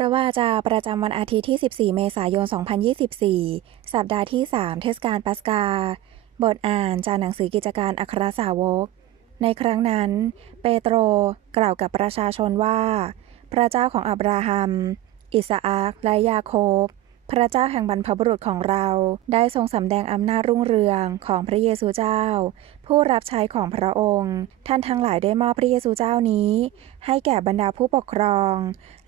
ระวาจาประจำวันอาทิตย์ที่ 14 เมษายน 2024 สัปดาห์ที่ 3 เทศกาลปัสกา บทอ่านจากหนังสือกิจการอัครสาวก ในครั้งนั้น เปโตรกล่าวกับประชาชนว่า พระเจ้าของอับราฮัม อิสอักและยาโคบ พระเจ้าแห่งบรรพบุรุษของเราได้ทรงสำแดงอำนาจรุ่งเรืองของพระเยซูเจ้า ผู้รับใช้ของพระองค์ ท่านทั้งหลายได้มอบพระเยซูเจ้านี้ ให้แก่บรรดาผู้ปกครอง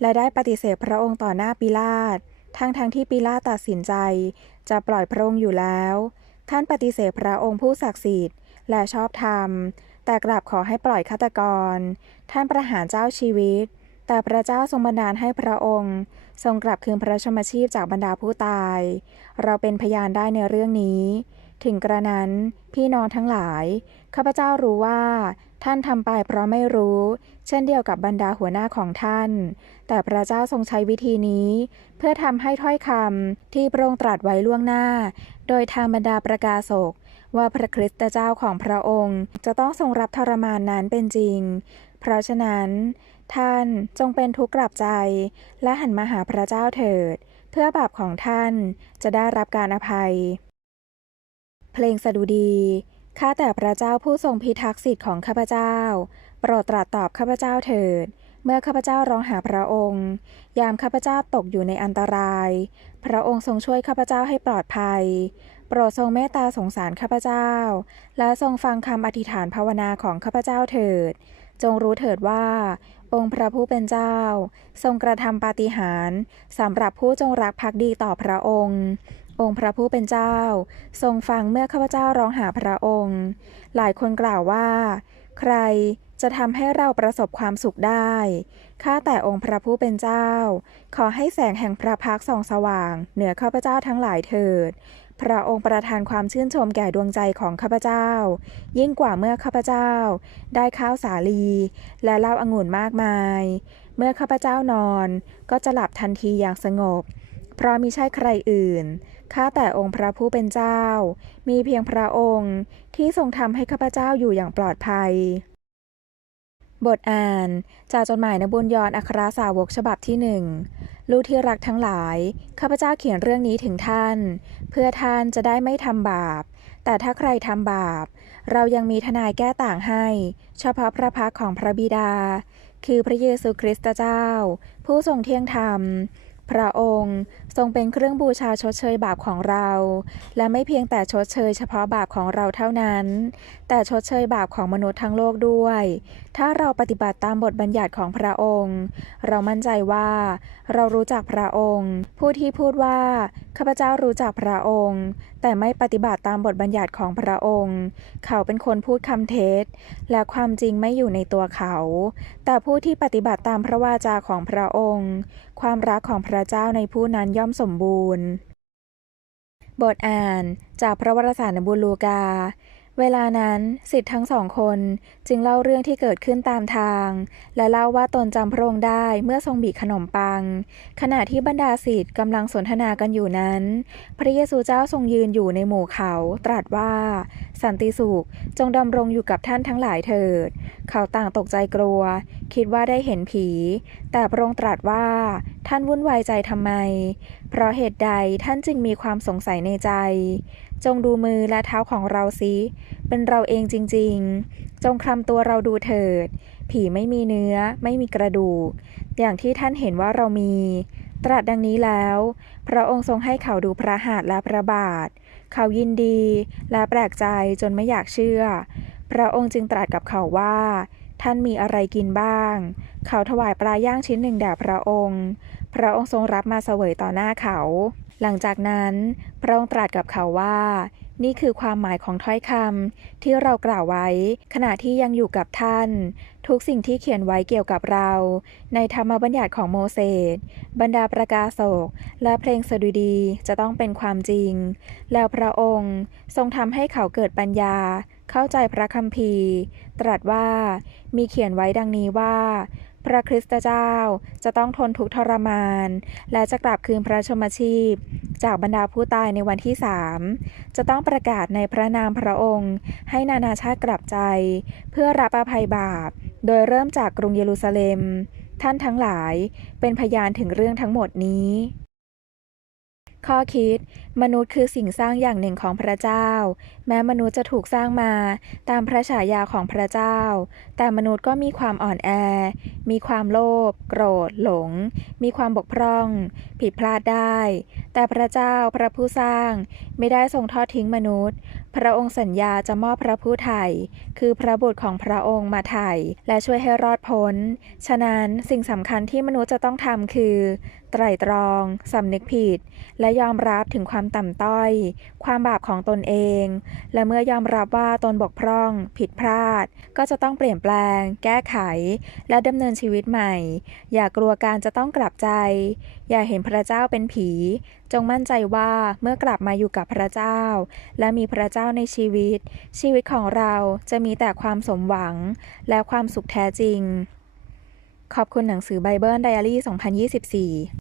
และได้ปฏิเสธพระองค์ต่อหน้าปิลาตทั้งทั้งที่ปิลาตตัดสินใจ จะปล่อยพระองค์อยู่แล้ว ท่านปฏิเสธพระองค์ผู้ศักดิ์สิทธิ์และชอบธรรม แต่กลับขอให้ปล่อยฆาตกร ท่านประหารเจ้าชีวิต แต่พระเจ้าทรงบันดาลให้พระองค์ ทรงกลับคืนพระชมชีพจากบรรดาผู้ตาย เราเป็นพยานได้ในเรื่องนี้ ถึงกระนั้นพี่น้องทั้งหลาย ข้าพเจ้ารู้ว่า ท่านทำไปเพราะไม่รู้ เช่นเดียวกับบรรดาหัวหน้าของท่าน แต่พระเจ้าทรงใช้วิธีนี้ เพื่อทำให้ถ้อยคำที่พระองค์ตรัสไว้ล่วงหน้า โดยทางบรรดาประกาศกว่าพระคริสต์เจ้าของพระองค์ จะต้องทรงรับทรมานนั้นเป็นจริง เพราะฉะนั้น ท่านจงเป็นทุกข์กลับใจ และหันมาหาพระเจ้าเถิด เพื่อบาปของท่านจะได้รับการอภัย เพลงสดุดีข้าแต่พระเจ้าผู้ทรงพิทักษ์สิทธิ์ของข้าพเจ้า โปรดตรัสตอบข้าพเจ้าเถิด เมื่อข้าพเจ้าร้องหาพระองค์ ยามข้าพเจ้าตกอยู่ในอันตราย พระองค์ทรงช่วยข้าพเจ้าให้ปลอดภัย โปรดทรงเมตตาสงสารข้าพเจ้า และทรงฟังคำอธิษฐานภาวนาของข้าพเจ้าเถิด จงรู้เถิดว่า องค์พระผู้เป็นเจ้า ทรงกระทำปาฏิหาริย์สำหรับผู้จงรักภักดีต่อพระองค์ องค์พระผู้เป็นเจ้า ทรงฟังเมื่อข้าพเจ้าร้องหาพระองค์ หลายคนกล่าวว่า ใครจะทำให้เราประสบความสุขได้ ข้าแต่องค์พระผู้เป็นเจ้า ขอให้แสงแห่งพระพักส่องสว่าง เหนือข้าพเจ้าทั้งหลายเถิด พระองค์ประทานความชื่นชมแก่ดวงใจของข้าพเจ้า ยิ่งกว่าเมื่อข้าพเจ้า ได้ข้าวสาลี และเหล้าองุ่นมากมาย เมื่อข้าพเจ้านอนก็จะหลับทันทีอย่างสงบ เพราะมิใช่ใครอื่นข้าแต่องค์พระผู้เป็นเจ้า มีเพียงพระองค์ที่ทรงทำให้ข้าพเจ้าอยู่อย่างปลอดภัย บทอ่าน จากจดหมายนบุญยอนอัครสาวกฉบับที่หนึ่งลูกที่รักทั้งหลาย ข้าพเจ้าเขียนเรื่องนี้ถึงท่าน เพื่อท่านจะได้ไม่ทำบาป แต่ถ้าใครทำบาป เรายังมีทนายแก้ต่างให้ เฉพาะพระพักของพระบิดา คือพระเยซูคริสต์เจ้า ผู้ทรงเที่ยงธรรม พระองค์ทรงเป็นเครื่องบูชาชดเชยบาปของเรา และไม่เพียงแต่ชดเชยเฉพาะบาปของเราเท่านั้น แต่ชดเชยบาปของมนุษย์ทั้งโลกด้วย ถ้าเราปฏิบัติตามบทบัญญัติของพระองค์ เรามั่นใจว่า เรารู้จักพระองค์ ผู้ที่พูดว่าข้าพเจ้ารู้จักพระองค์ แต่ไม่ปฏิบัติตามบทบัญญัติของพระองค์ เขาเป็นคนพูดคำเท็จ และความจริงไม่อยู่ในตัวเขา แต่ผู้ที่ปฏิบัติตามพระวาจาของพระองค์ ความรักของพระเจ้าในผู้นั้นย่อมสมบูรณ์ บทอ่านจากพระวรสารนบุญลูกา เวลานั้นสิทธิ์ทั้งสองคนจึงเล่าเรื่องที่เกิดขึ้นตามทาง และเล่าว่าตนจำพระองค์ได้เมื่อทรงบีขนมปัง ขณะที่บรรดาสิทธิ์กำลังสนทนากันอยู่นั้น พระเยซูเจ้าทรงยืนอยู่ในหมู่เขา ตรัสว่า สันติสุขจงดำรงอยู่กับท่านทั้งหลายเถิด เขาต่างตกใจกลัว คิดว่าได้เห็นผี แต่พระองค์ตรัสว่า ท่านวุ่นวายใจทำไม เพราะเหตุใดท่านจึงมีความสงสัยในใจ จงดูมือและเท้าของเราสิเป็นเราเองจริงๆ จงคลำตัวเราดูเถิด ผีไม่มีเนื้อ ไม่มีกระดูก อย่างที่ท่านเห็นว่าเรามี ตรัสดังนี้แล้ว พระองค์ทรงให้เขาดูพระหัตถ์และพระบาท เขายินดีและแปลกใจจนไม่อยากเชื่อ พระองค์จึงตรัสกับเขาว่า ท่านมีอะไรกินบ้าง เขาถวายปลาย่างชิ้นหนึ่งแด่พระองค์ พระองค์ทรงรับมาเสวยต่อหน้าเขา หลังจากนั้นพระองค์ตรัสกับเขาว่า นี่คือความหมายของถ้อยคำที่เรากล่าวไว้ ขณะที่ยังอยู่กับท่าน ทุกสิ่งที่เขียนไว้เกี่ยวกับเรา ในธรรมบัญญัติของโมเสสบรรดาประกาศก และเพลงสดุดีจะต้องเป็นความจริง แล้วพระองค์ทรงทำให้เขาเกิดปัญญา เข้าใจพระคัมภีร์ ตรัสว่ามีเขียนไว้ดังนี้ว่า พระคริสตเจ้าจะต้องทนทุกทรมาน และจะกลับคืนพระชมชีพ จากบรรดาผู้ตายในวันที่สามจะต้องประกาศในพระนามพระองค์ ให้นานาชาติกลับใจ เพื่อรับอภัยบาป โดยเริ่มจากกรุงเยรูซาเล็ม ท่านทั้งหลายเป็นพยานถึงเรื่องทั้งหมดนี้ ข้อคิดมนุษย์คือสิ่งสร้างอย่างหนึ่งของพระเจ้า แม้มนุษย์จะถูกสร้างมาตามพระฉายาของพระเจ้า แต่มนุษย์ก็มีความอ่อนแอ มีความโลภ โกรธ หลง มีความบกพร่อง ผิดพลาดได้ แต่พระเจ้าพระผู้สร้างไม่ได้ทรงทอดทิ้งมนุษย์ พระองค์สัญญาจะมอบพระผู้ไถ่คือพระบุตรของพระองค์มาไถ่และช่วยให้รอดพ้น ฉะนั้นสิ่งสำคัญที่มนุษย์จะต้องทำคือ ไตร่ตรอง สำนึกผิด และยอมรับถึงความความต่ำต้อย ความบาปของตนเอง และเมื่อยอมรับว่าตนบกพร่อง ผิดพลาด ก็จะต้องเปลี่ยนแปลง แก้ไข และดำเนินชีวิตใหม่ อย่ากลัวการจะต้องกลับใจ อย่าเห็นพระเจ้าเป็นผี จงมั่นใจว่าเมื่อกลับมาอยู่กับพระเจ้า และมีพระเจ้าในชีวิต ชีวิตของเราจะมีแต่ความสมหวัง และความสุขแท้จริง ขอบคุณหนังสือไบเบิลไดอารี่ 2024